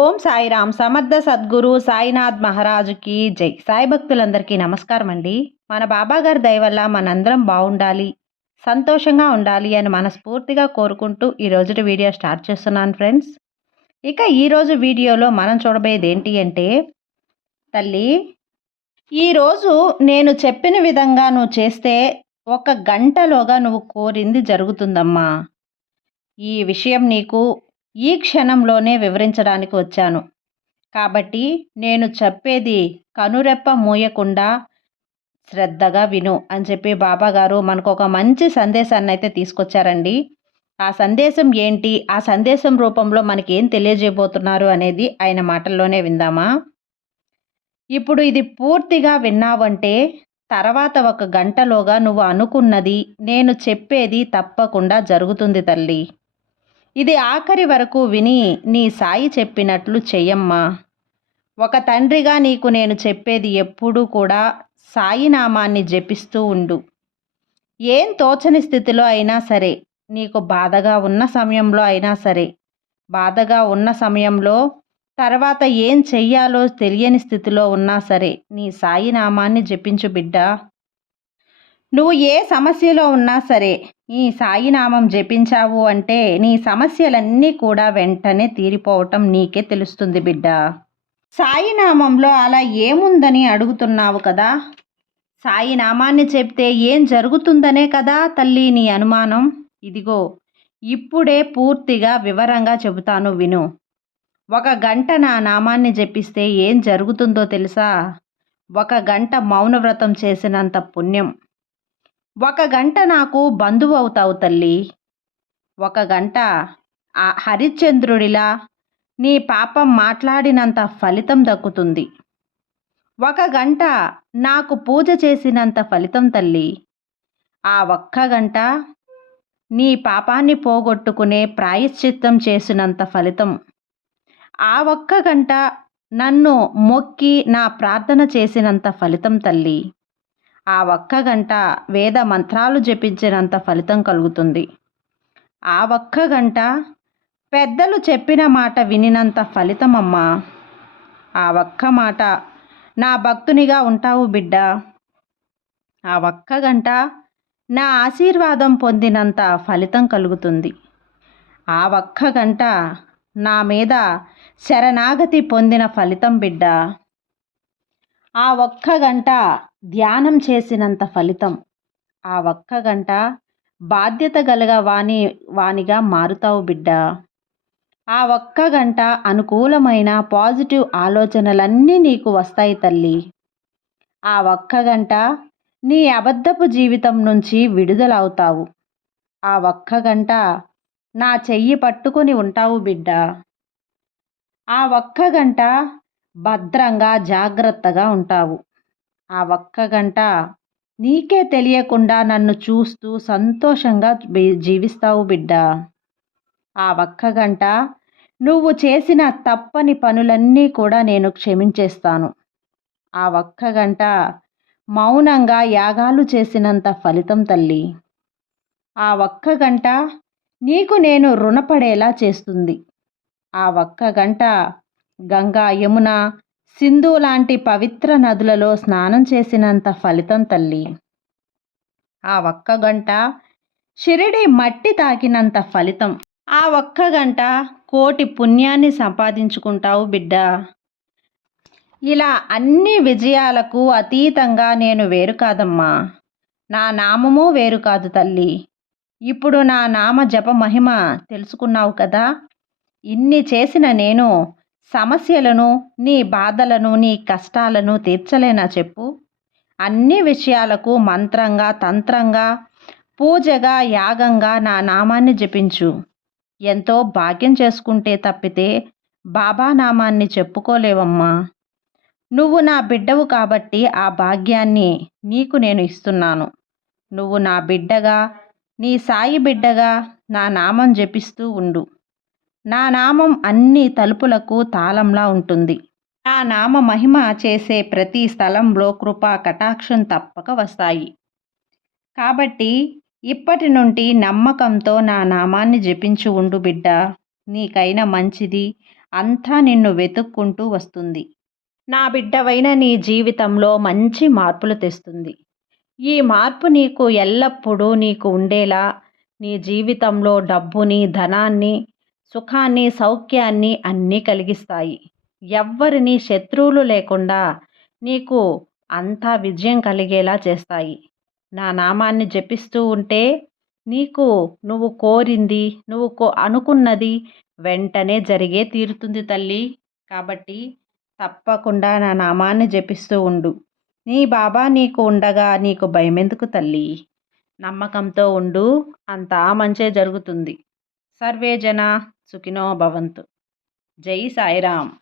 ఓం సాయిరామ్ సమర్థ సద్గురు సాయినాథ్ మహారాజుకి జై. సాయి భక్తులందరికీ నమస్కారం అండి మన బాబా గారి దయ వల్ల మనందరం బాగుండాలి సంతోషంగా ఉండాలి అని మనస్ఫూర్తిగా కోరుకుంటూ ఈ వీడియో స్టార్ట్ చేస్తున్నాను ఫ్రెండ్స్. ఇక ఈరోజు వీడియోలో మనం చూడబోయేది ఏంటి అంటే తల్లి ఈరోజు నేను చెప్పిన విధంగా నువ్వు చేస్తే ఒక గంటలోగా నువ్వు కోరింది జరుగుతుందమ్మా. ఈ విషయం నీకు ఈ క్షణంలోనే వివరించడానికి వచ్చాను. కాబట్టి నేను చెప్పేది కనురెప్ప మూయకుండా శ్రద్ధగా విను అని చెప్పి బాబాగారు మనకు ఒక మంచి సందేశాన్ని అయితే తీసుకొచ్చారండి. ఆ సందేశం ఏంటి? ఆ సందేశం రూపంలో మనకి ఏం తెలియజేయబోతున్నారు అనేది ఆయన మాటల్లోనే విందామా? ఇప్పుడు ఇది పూర్తిగా విన్నావంటే తర్వాత ఒక గంటలోగా నువ్వు అనుకున్నది నేను చెప్పేది తప్పకుండా జరుగుతుంది తల్లి. ఇది ఆఖరి వరకు విని నీ సాయి చెప్పినట్లు చెయ్యమ్మా. ఒక తండ్రిగా నీకు నేను చెప్పేది ఎప్పుడూ కూడా సాయినామాన్ని జపిస్తూ ఉండు. ఏం తోచని స్థితిలో అయినా సరే నీకు బాధగా ఉన్న సమయంలో అయినా సరే బాధగా ఉన్న సమయంలో తర్వాత ఏం చెయ్యాలో తెలియని స్థితిలో ఉన్నా సరే నీ సాయినామాన్ని జపించు బిడ్డా. నువ్వు ఏ సమస్యలో ఉన్నా సరే ఈ సాయినామం జపించావు అంటే నీ సమస్యలన్నీ కూడా వెంటనే తీరిపోవటం నీకే తెలుస్తుంది బిడ్డ. సాయినామంలో అలా ఏముందని అడుగుతున్నావు కదా? సాయి నామాన్ని చెప్తే ఏం జరుగుతుందనే కదా తల్లి నీ అనుమానం? ఇదిగో ఇప్పుడే పూర్తిగా వివరంగా చెబుతాను విను. ఒక గంట నా నామాన్ని జపిస్తే ఏం జరుగుతుందో తెలుసా? ఒక గంట మౌనవ్రతం చేసినంత పుణ్యం. ఒక గంట నాకు బంధువు అవుతావు తల్లి. ఒక గంట ఆ హరిశ్చంద్రుడిలా నీ పాపం మాట్లాడినంత ఫలితం దక్కుతుంది. ఒక గంట నాకు పూజ చేసినంత ఫలితం తల్లి. ఆ ఒక్క గంట నీ పాపాన్ని పోగొట్టుకునే ప్రాయశ్చిత్తం చేసినంత ఫలితం. ఆ ఒక్క గంట నన్ను మొక్కి నా ప్రార్థన చేసినంత ఫలితం తల్లి. ఆ ఒక్క గంట వేద మంత్రాలు జపించినంత ఫలితం కలుగుతుంది. ఆ ఒక్క గంట పెద్దలు చెప్పిన మాట వినినంత ఫలితం అమ్మా ఆ ఒక్క మాట నా భక్తునిగా ఉంటావు బిడ్డ. ఆ ఒక్క గంట నా ఆశీర్వాదం పొందినంత ఫలితం కలుగుతుంది. ఆ ఒక్క గంట నా మీద శరణాగతి పొందిన ఫలితం బిడ్డ. ఆ ఒక్క గంట ధ్యానం చేసినంత ఫలితం. ఆ ఒక్క గంట బాధ్యత గలగా వాణి వానిగా మారుతావు బిడ్డ. ఆ ఒక్క గంట అనుకూలమైన పాజిటివ్ ఆలోచనలన్నీ నీకు వస్తాయి తల్లి. ఆ ఒక్క గంట నీ అబద్ధపు జీవితం నుంచి విడుదలవుతావు. ఆ ఒక్క గంట నా చెయ్యి పట్టుకొని ఉంటావు బిడ్డ. ఆ ఒక్క గంట భద్రంగా జాగ్రత్తగా ఉంటావు. ఆ ఒక్క గంట నీకే తెలియకుండా నన్ను చూస్తూ సంతోషంగా జీవిస్తావు బిడ్డ. ఆ ఒక్క గంట నువ్వు చేసిన తప్పని పనులన్నీ కూడా నేను క్షమించేస్తాను. ఆ ఒక్క గంట మౌనంగా యాగాలు చేసినంత ఫలితం తల్లి. ఆ ఒక్క గంట నీకు నేను రుణపడేలా చేస్తుంది. ఆ ఒక్క గంట గంగా యమున సింధు లాంటి పవిత్ర నదులలో స్నానం చేసినంత ఫలితం తల్లి. ఆ ఒక్క గంట షిరిడి మట్టి తాకినంత ఫలితం. ఆ ఒక్క గంట కోటి పుణ్యాన్ని సంపాదించుకుంటావు బిడ్డ. ఇలా అన్ని విజయాలకు అతీతంగా నేను వేరు కాదమ్మా. నా నామము వేరు కాదు తల్లి. ఇప్పుడు నా నామ జప మహిమ తెలుసుకున్నావు కదా. ఇన్ని చేసిన నేను సమస్యలను నీ బాధలను నీ కష్టాలను తీర్చలేనా చెప్పు? అన్ని విషయాలకు మంత్రంగా తంత్రంగా పూజగా యాగంగా నా నామాన్ని జపించు. ఎంతో భాగ్యం చేసుకుంటే తప్పితే బాబా నామాన్ని చెప్పుకోలేవమ్మా. నువ్వు నా బిడ్డవు కాబట్టి ఆ భాగ్యాన్ని నీకు నేను ఇస్తున్నాను. నువ్వు నా బిడ్డగా నీ సాయి బిడ్డగా నా నామం జపిస్తూ ఉండు. నా నామం అన్ని తలుపులకు తాళంలా ఉంటుంది. నా నామ మహిమ చేసే ప్రతి స్థలంలో కృపా కటాక్షం తప్పక వస్తాయి. కాబట్టి ఇప్పటి నుండి నమ్మకంతో నా నామాన్ని జపించు ఉండు బిడ్డ. నీకైనా మంచిది. అంతా నిన్ను వెతుక్కుంటూ వస్తుంది. నా బిడ్డవైన నీ జీవితంలో మంచి మార్పులు తెస్తుంది. ఈ మార్పు నీకు ఎల్లప్పుడూ నీకు ఉండేలా నీ జీవితంలో డబ్బుని ధనాన్ని సుఖాన్ని సౌఖ్యాన్ని అన్నీ కలిగిస్తాయి. ఎవ్వరిని శత్రువులు లేకుండా నీకు అంతా విజయం కలిగేలా చేస్తాయి. నా నామాన్ని జపిస్తూ ఉంటే నీకు నువ్వు కోరింది నువ్వు కో అనుకున్నది వెంటనే జరిగే తీరుతుంది తల్లి. కాబట్టి తప్పకుండా నా నామాన్ని జపిస్తూ ఉండు. నీ బాబా నీకు ఉండగా నీకు భయమెందుకు తల్లి? నమ్మకంతో ఉండు అంతా మంచే జరుగుతుంది. సర్వే జన సుఖినో భవంతు. జై సాయిరామ్.